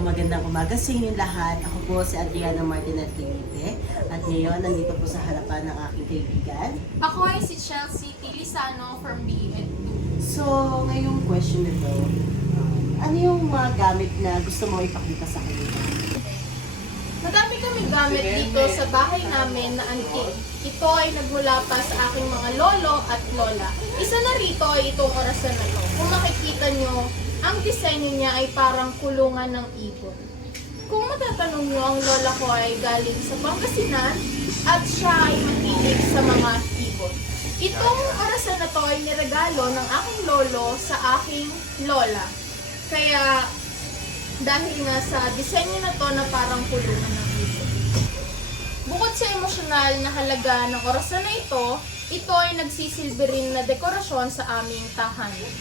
magandang umaga sa inyong lahat. Ako po si Adriana Martin Arquilite. At ngayon, nandito po sa harapan ng aking kaibigan. Ako ay si Chelsea Tilisano from BN2. So, ngayong question nito, ano yung mga gamit na gusto mo ipakita sa kanila? Madami kami gamit dito sa bahay namin na antique. Ito ay nagmula pa sa aking mga lolo at lola. Isa na rito ay itong orasan na to. Kung makikita nyo, ang disenyo niya ay parang kulungan ng ibon. Kung matatanong nyo, ang lola ko ay galing sa Pangasinan at siya ay mahilig sa mga ibon. Itong orasan na to ay niregalo ng aking lolo sa aking lola. Kaya dahil nga sa disenyo na to na parang kulungan ng ibon. Bukod sa emosyonal na halaga ng orasan na ito ay nagsisilbi rin na dekorasyon sa aming tahanan.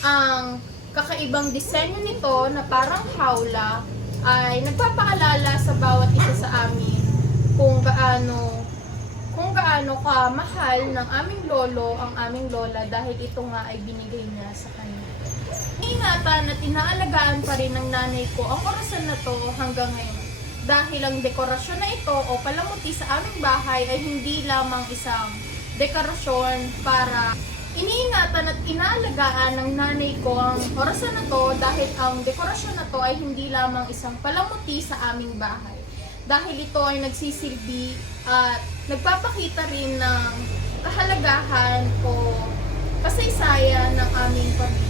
Ang kakaibang disenyo nito na parang hawla ay nagpapaalala sa bawat isa sa amin kung gaano kamahal ng aming lolo ang aming lola dahil ito nga ay binigay niya sa kanya. Ingatan at inaalagaan pa rin ng nanay ko ang orasan na to hanggang ngayon. Dahil ang dekorasyon na ito o palamuti sa aming bahay ay hindi lamang isang dekorasyon para iniingatan at inaalagaan ng nanay ko ang orasan na to dahil ang dekorasyon na to ay hindi lamang isang palamuti sa aming bahay. Dahil ito ay nagsisilbi at nagpapakita rin ng kahalagahan o kasaysayan ng aming pamilya.